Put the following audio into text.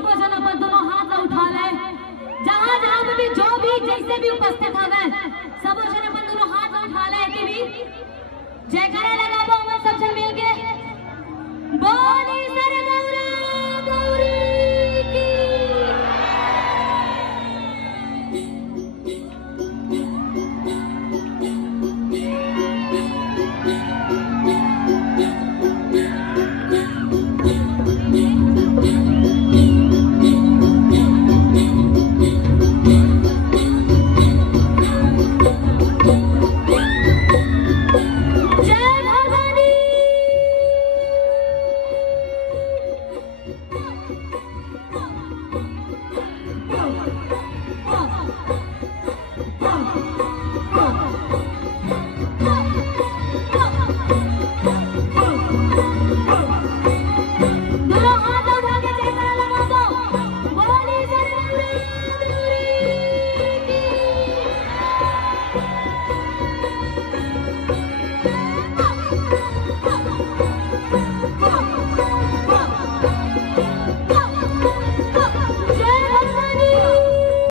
सबो जन अपन दोनों हाथ उठा ले, जहां जहां पे भी जो भी जैसे भी उपस्थित हवे सबो जन अपन दोनों हाथ उठा ले कि भी जयकारा लगा